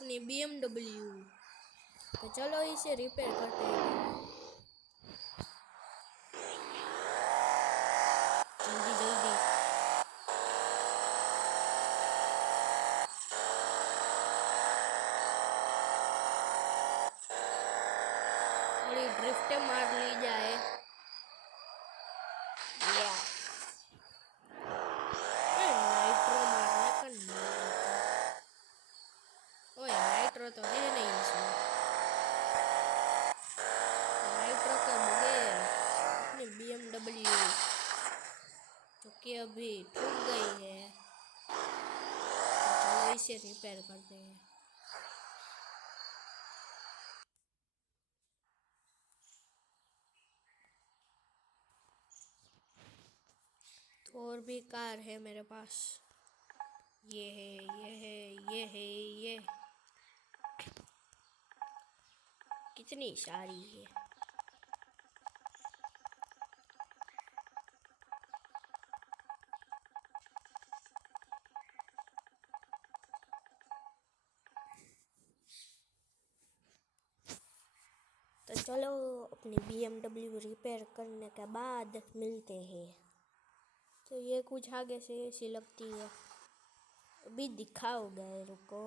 अपनी BMW। तो चलो इसे रिपेयर करते हैं। जल्दी जल्दी। थोड़ी ड्रिफ्ट मार ली जाए। नाइट्रो मारने का नहीं। ओए नाइट्रो तो है नहीं इसमें। नाइट्रो के बगैर अपनी BMW जो कि अभी ठुक गई है, तो चलो इसे रिपेयर करते हैं। तो और भी कार है मेरे पास। ये है, ये है, ये है, ये कितनी सारी है। तो चलो अपनी BMW रिपेयर करने के बाद मिलते हैं। तो ये कुछ आगे से ऐसी लगती है, अभी दिखाओगे, रुको।